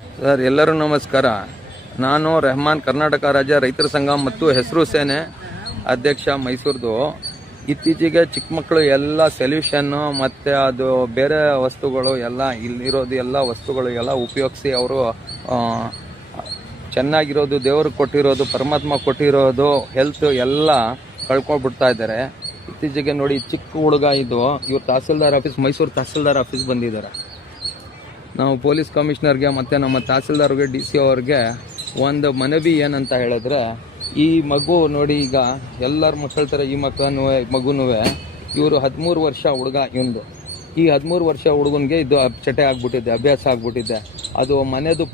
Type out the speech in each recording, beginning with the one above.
Sir ಎಲ್ಲರೂ ನಮಸ್ಕಾರ. ನಾನು ರೆಹಮಾನ್, ಕರ್ನಾಟಕ ರಾಜ್ಯ ರೈತರ ಸಂಘ ಮತ್ತು ಹೆಸರು ಸೇನೆ ಅಧ್ಯಕ್ಷ ಮೈಸೂರ್ದು. ಇತ್ತೀಚೆಗೆ ಚಿಕ್ಕ ಮಕ್ಕಳು ಎಲ್ಲ ಸೊಲ್ಯೂಷನ್ನು ಮತ್ತು ಅದು ಬೇರೆ ವಸ್ತುಗಳು ಎಲ್ಲ ಇಲ್ಲಿರೋದು ಎಲ್ಲ ವಸ್ತುಗಳು ಎಲ್ಲ ಉಪಯೋಗಿಸಿ ಅವರು ಚೆನ್ನಾಗಿರೋದು, ದೇವರು ಕೊಟ್ಟಿರೋದು, ಪರಮಾತ್ಮ ಕೊಟ್ಟಿರೋದು ಹೆಲ್ತ್ ಎಲ್ಲ ಕಳ್ಕೊಬಿಡ್ತಾ ಇದ್ದಾರೆ. ಇತ್ತೀಚೆಗೆ ನೋಡಿ ಚಿಕ್ಕ ಹುಡುಗ ಇದು, ಇವ್ರು ತಹಸೀಲ್ದಾರ್ ಆಫೀಸ್, ಮೈಸೂರು ತಹಸೀಲ್ದಾರ್ ಆಫೀಸ್ ಬಂದಿದ್ದಾರೆ. ನಾವು ಪೊಲೀಸ್ ಕಮಿಷನರ್ಗೆ ಮತ್ತು ನಮ್ಮ ತಹಸೀಲ್ದಾರ್ಗೆ DC ಅವ್ರಿಗೆ ಒಂದು ಮನವಿ ಏನಂತ ಹೇಳಿದ್ರೆ, ಈ ಮಗು ನೋಡಿ, ಈಗ ಎಲ್ಲರ ಮಕ್ಕಳ ಥರ ಈ ಮಗುನೂ ಇವರು 13 ವರ್ಷ ಹುಡುಗ ಇವಂದು. ಈ 13 ವರ್ಷ ಹುಡುಗನಿಗೆ ಇದು ಚಟೆ ಆಗ್ಬಿಟ್ಟಿದೆ, ಅಭ್ಯಾಸ ಆಗ್ಬಿಟ್ಟಿದೆ. ಅದು ಮನೆದು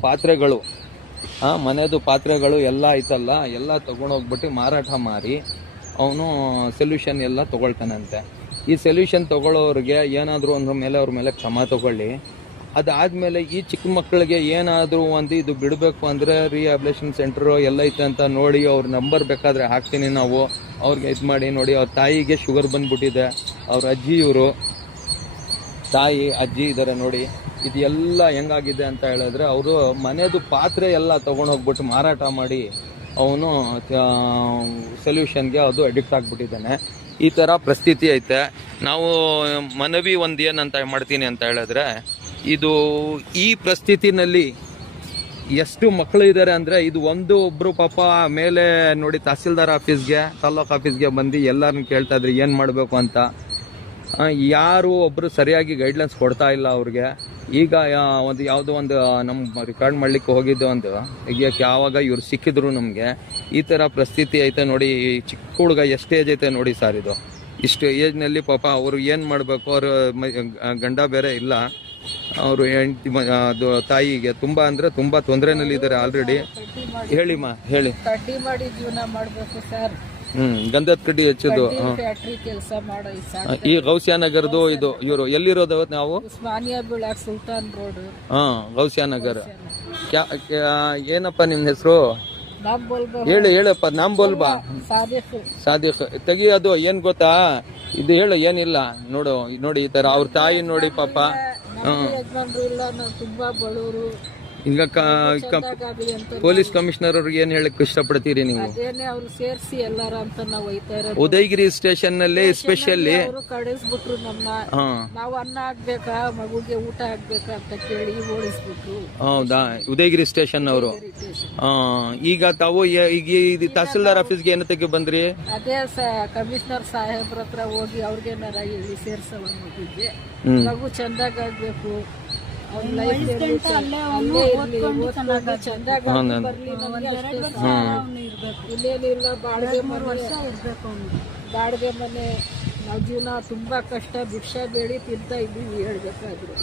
ಪಾತ್ರೆಗಳು ಎಲ್ಲ ಐತಲ್ಲ, ಎಲ್ಲ ತೊಗೊಂಡೋಗ್ಬಿಟ್ಟು ಮಾರಾಟ ಮಾರಿ ಅವನು ಸೊಲ್ಯೂಷನ್ ಎಲ್ಲ ತೊಗೊಳ್ತಾನಂತೆ. ಈ ಸೊಲ್ಯೂಷನ್ ತೊಗೊಳ್ಳೋರಿಗೆ ಏನಾದರೂ ಅವ್ರ ಮೇಲೆ ಕ್ರಮ ತಗೊಳ್ಳಿ. ಅದಾದಮೇಲೆ ಈ ಚಿಕ್ಕ ಮಕ್ಕಳಿಗೆ ಏನಾದರೂ ಒಂದು ಇದು ಬಿಡಬೇಕು ಅಂದರೆ ರಿಹ್ಯಾಬಿಲೇಷನ್ ಸೆಂಟ್ರು ಎಲ್ಲ ಐತೆ ಅಂತ ನೋಡಿ, ಅವ್ರ ನಂಬರ್ ಬೇಕಾದರೆ ಹಾಕ್ತೀನಿ ನಾವು, ಅವ್ರಿಗೆ ಇದು ಮಾಡಿ ನೋಡಿ. ಅವ್ರ ತಾಯಿಗೆ ಶುಗರ್ ಬಂದ್ಬಿಟ್ಟಿದೆ, ಅವ್ರ ಅಜ್ಜಿ, ಇವರು ತಾಯಿ ಅಜ್ಜಿ ಇದ್ದಾರೆ ನೋಡಿ. ಇದೆಲ್ಲ ಹೆಂಗಾಗಿದೆ ಅಂತ ಹೇಳಿದ್ರೆ, ಅವರು ಮನೆದು ಪಾತ್ರೆ ಎಲ್ಲ ತೊಗೊಂಡೋಗ್ಬಿಟ್ಟು ಮಾರಾಟ ಮಾಡಿ ಅವನು ಸೊಲ್ಯೂಷನ್ಗೆ ಅದು ಅಡಿಕ್ಟ್ ಆಗಿಬಿಟ್ಟಿದ್ದಾನೆ. ಈ ಥರ ಪರಿಸ್ಥಿತಿ ಐತೆ. ನಾವು ಮನವಿ ಒಂದು ಏನಂತ ಮಾಡ್ತೀನಿ ಅಂತ ಹೇಳಿದ್ರೆ, ಇದು ಈ ಪರಿಸ್ಥಿತಿನಲ್ಲಿ ಎಷ್ಟು ಮಕ್ಕಳು ಇದ್ದಾರೆ ಅಂದರೆ, ಇದು ಒಬ್ಬರು ಪಾಪ ಮೇಲೆ ನೋಡಿ ತಹಸೀಲ್ದಾರ್ ಆಫೀಸ್ಗೆ, ತಾಲ್ಲೂಕು ಆಫೀಸ್ಗೆ ಬಂದು ಎಲ್ಲರನ್ನ ಕೇಳ್ತಾ ಇದ್ರು ಏನು ಮಾಡಬೇಕು ಅಂತ. ಯಾರು ಒಬ್ಬರು ಸರಿಯಾಗಿ ಗೈಡ್ಲೈನ್ಸ್ ಕೊಡ್ತಾ ಇಲ್ಲ ಅವ್ರಿಗೆ. ಈಗ ಯಾವುದೋ ಒಂದು ನಮ್ಮ ರೆಕಾರ್ಡ್ ಮಾಡಲಿಕ್ಕೆ ಹೋಗಿದ್ದು ಒಂದು ಈಗ ಯಾವಾಗ ಇವ್ರು ಸಿಕ್ಕಿದ್ರು ನಮಗೆ. ಈ ಥರ ಪರಿಸ್ಥಿತಿ ಐತೆ ನೋಡಿ. ಚಿಕ್ಕ ಹುಡುಗ ಎಷ್ಟು ಏಜ್ ಐತೆ ನೋಡಿ ಸರ್, ಇದು ಇಷ್ಟು ಏಜ್ನಲ್ಲಿ ಪಾಪ ಅವರು ಏನು ಮಾಡಬೇಕು. ಅವರು ಗಂಡ ಬೇರೆ ಇಲ್ಲ, ಅವರು ಹೆಂಡತಿ ಅದು ತಾಯಿಗೆ ತುಂಬ ಅಂದರೆ ತುಂಬ ತೊಂದರೆನಲ್ಲಿದ್ದಾರೆ ಆಲ್ರೆಡಿ. ಹೇಳಿಮ್ಮ ಹೇಳಿ. ಕಡ್ಡಿ ಮಾಡಿ ಜೀವನ ಮಾಡಬೇಕು ಸರ್. ಗಂಧದ ಕಡ್ಡಿ ಹೆಚ್ಚೋದು. ಫ್ಯಾಕ್ಟ್ರಿ ಕೆಲಸ ಮಾಡೋ ಈ ಗೌಸಿಯಾನಗರದು ಇದು. ಇವರು ಎಲ್ಲಿರೋದು ನಾವು? ಉಸ್ಮಾನಿಯಾ ಬಿಳಾಕ್ ಸುಲ್ತಾನ್ ರೋಡ್. ಗೌಸಿಯಾನಗರ. ಏನಪ್ಪ ನಿಮ್ಮ ಹೆಸರು? ಹೇಳಪ್ಪ. ನಾಮ್ ಬೋಲ್ಬಾ. ಸಾದಿಕ್. ತೆಗಿ. ಅದು ಏನ್ ಗೊತ್ತಾ, ಇದು ಹೇಳು. ಏನಿಲ್ಲ ನೋಡಿ ಈ ತರ ಅವ್ರ ತಾಯಿ ನೋಡಿ ಪಾಪ. ತುಂಬಾ ಬಡವರು. ಈಗ ಪೊಲೀಸ್ ಕಮಿಷನರ್ ಅವ್ರಿಗೆ ಏನ್ ಹೇಳಕ್ ಇಷ್ಟಪಡ್ತೀರಿ ನೀವು? ಅವ್ರು ಸೇರಿಸಿ ಎಲ್ಲಾರ ಅಂತ ನಾವು ಒಯ್ತಾ ಇರೋದು. ಉದಯಗಿರಿ ಸ್ಟೇಷನ್ ನಲ್ಲಿ ಎಸ್ಪೆಷಲಿ ಕಳಿಸ್ಬಿಟ್ರು ನಮ್ಮನ್ನ. ನಾವು ಅನ್ನ ಹಾಕ್ಬೇಕಾ, ಮಗುಗೆ ಊಟ ಹಾಕ್ಬೇಕಾ ಅಂತ ಕೇಳಿ ಓಡಿಸ್ಬಿಟ್ರು. ಹೌದಾ? ಉದಯಗಿರಿ ಸ್ಟೇಷನ್ ಅವರು. ಈಗ ತಾವು ಈಗ ತಹಸೀಲ್ದಾರ್ ಆಫೀಸ್ಗೆ ಏನಕ್ಕೆ ಬಂದ್ರಿ? ಅದೇ ಕಮಿಷನರ್ ಸಾಹೇಬ್ರ ಹತ್ರ ಹೋಗಿ ಅವ್ರಿಗೇನಾರ ಹೇಳಿ ಸೇರ್ಸವ, ಮಗುಗೆ ಮಗು ಚಂದಾಗ ಆಗ್ಬೇಕು, ಇನ್ನೇನಿಲ್ಲ. ಬಾಡಿಗೆ ಮನೆ, ನಾವು ಜೀವನ ತುಂಬಾ ಕಷ್ಟ, ಭಿಕ್ಷಾ ಬೇಡಿ ತಿಂತಾ ಇದ್ದೀವಿ ಹೇಳ್ಬೇಕಾದ್ರೆ.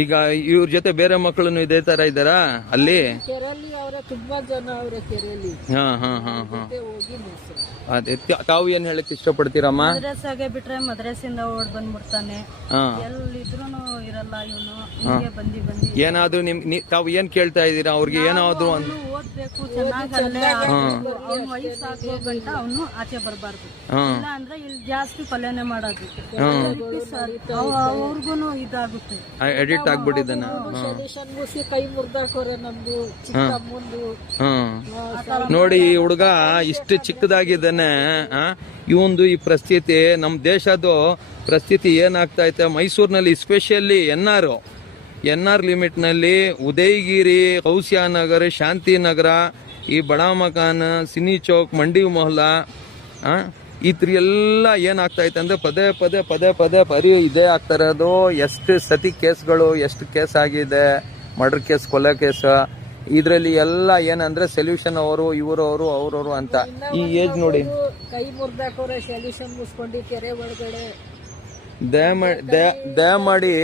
ಈಗ ಇವ್ರ ಜೊತೆ ಬೇರೆ ಮಕ್ಕಳು ಇದೇ ತರ ಇದ್ದಾರಾ ಅಲ್ಲಿ? ಕೆರೆಯಲ್ಲಿ ಅವರ ತುಂಬಾ ಜನ ಅವರ ಕೆರೆಯಲ್ಲಿ. ಹೋಗಿ ಅದೇ ತಾವು ಏನ್ ಹೇಳಕ್ ಇಷ್ಟಪಡ್ತೀರಮ್ಮ? ಮದ್ರಸಾಗೆ ಬಿಟ್ರೆ ಮದ್ರಸಿಂದ ಓಡ್ ಬಂದ್ಬಿಡ್ತಾನೆ, ಎಲ್ಲಿದ್ರು ಇರಲ್ಲ ಇವನು. ಹೀಗೆ ಬಂದಿ ಏನಾದ್ರು ತಾವು ಏನ್ ಕೇಳ್ತಾ ಇದೀರಾ ಅವ್ರಿಗೆ? ಏನಾದ್ರು ಓದ್ಬೇಕು ಚೆನ್ನಾಗಿ, ಅವ್ನ ವಯಸ್ಸಾಗೋ ಗಂಟ ಅವನು ಆಚೆ ಬರಬಾರ್ದು. ಇಲ್ಲ ಅಂದ್ರೆ ಇಲ್ಲಿ ಜಾಸ್ತಿ ಕೊಲೆನೆ ಮಾಡೋದು, ಅವ್ರಿಗೂ ಇದಾಗುತ್ತೆ, ಎಡಿಟ್ ಆಗ್ಬಿಟ್ಟಿದ್ದಾನೆ. ಕೈ ಮುರ್ದಾಕೋರ ನಮ್ದು ನೋಡಿ ಈ ಹುಡುಗ ಇಷ್ಟು ಚಿಕ್ಕದಾಗಿದ್ದಾನೆ. ಇವಂದು ಈ ಪರಿಸ್ಥಿತಿ, ನಮ್ಮ ದೇಶದ ಪರಿಸ್ಥಿತಿ ಏನಾಗ್ತಾ ಐತೆ ಮೈಸೂರಿನಲ್ಲಿ, ಎಸ್ಪೆಷಲಿ ಎನ್ಆರ್ ಲಿಮಿಟ್ನಲ್ಲಿ ಉದಯಗಿರಿ, ಗೌಸಿಯಾನಗರ, ಶಾಂತಿನಗರ, ಈ ಬಡಾ ಮಕಾನ್, ಸಿನಿ ಚೌಕ್, ಮಂಡಿ ಮೊಹಲ್ಲಾ, ಇದ್ರ ಎಲ್ಲ ಏನಾಗ್ತಾ ಐತೆ ಅಂದ್ರೆ ಪದೇ ಪದೇ ಇದೇ ಆಗ್ತಾ ಇರೋದು. ಎಷ್ಟು ಸತಿ ಕೇಸ್ಗಳು, ಎಷ್ಟು ಕೇಸ್ ಆಗಿದೆ, ಮರ್ಡರ್ ಕೇಸ್, ಕೊಲೆ ಕೇಸ್. ಇದ್ರಲ್ಲಿ ಎಲ್ಲ ಏನಂದ್ರೆ ಸೊಲ್ಯೂಷನ್ ಇವರು ಅವ್ರವರು ಅಂತ. ಈ ಏಜ್ ನೋಡಿ, ಕೈ ಮುರ್ದಾಕೋರ ಸೊಲ್ಯೂಷನ್ ಮುಸ್ಕೊಂಡು ಕೆರೆ ಒಳಗಡೆ. ದಯಮಾಡಿ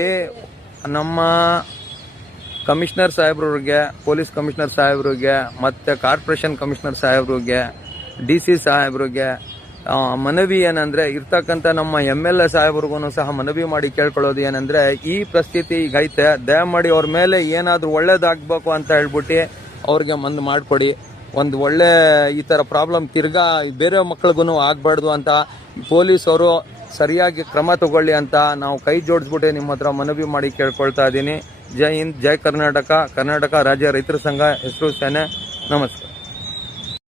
ನಮ್ಮ ಕಮಿಷನರ್ ಸಾಹೇಬ್ರಿಗೆ, ಪೊಲೀಸ್ ಕಮಿಷನರ್ ಸಾಹೇಬ್ರಿಗೆ, ಮತ್ತೆ ಕಾರ್ಪೊರೇಷನ್ ಕಮಿಷನರ್ ಸಾಹೇಬ್ರಿಗೆ, DC ಸಾಹೇಬ್ರಿಗೆ ಮನವಿ ಏನಂದ್ರೆ, ಇರ್ತಕ್ಕಂಥ ನಮ್ಮ MLA ಸಾಹೇಬ್ರಿಗೂ ಸಹ ಮನವಿ ಮಾಡಿ ಕೇಳ್ಕೊಳ್ಳೋದು ಏನಂದ್ರೆ, ಈ ಪರಿಸ್ಥಿತಿ ಈಗ ಐತೆ, ದಯಮಾಡಿ ಅವ್ರ ಮೇಲೆ ಏನಾದ್ರೂ ಒಳ್ಳೇದಾಗ್ಬೇಕು ಅಂತ ಹೇಳ್ಬಿಟ್ಟು ಅವ್ರಿಗೆ ಮಾಡಿಕೊಡಿ. ಒಂದು ಒಳ್ಳೆ ಈ ತರ ಪ್ರಾಬ್ಲಮ್ ತಿರ್ಗಾ ಬೇರೆ ಮಕ್ಳಿಗೂ ಆಗ್ಬಾರ್ದು ಅಂತ ಪೊಲೀಸ್ ಅವರು ಸರಿಯಾಗಿ ಕ್ರಮ ತಗೊಳ್ಳಿ ಅಂತ ನಾವು ಕೈ ಜೋಡಿಸ್ಬಿಟ್ಟು ನಿಮ್ಮ ಹತ್ರ ಮನವಿ ಮಾಡಿ ಕೇಳ್ಕೊಳ್ತಾ ಇದ್ದೀನಿ. ಜೈ ಹಿಂದ್, ಜೈ ಕರ್ನಾಟಕ. ಕರ್ನಾಟಕ ರಾಜ್ಯ ರೈತರ ಸಂಘ ಹೆಸರು ಸೇನೆ. ನಮಸ್ಕಾರ.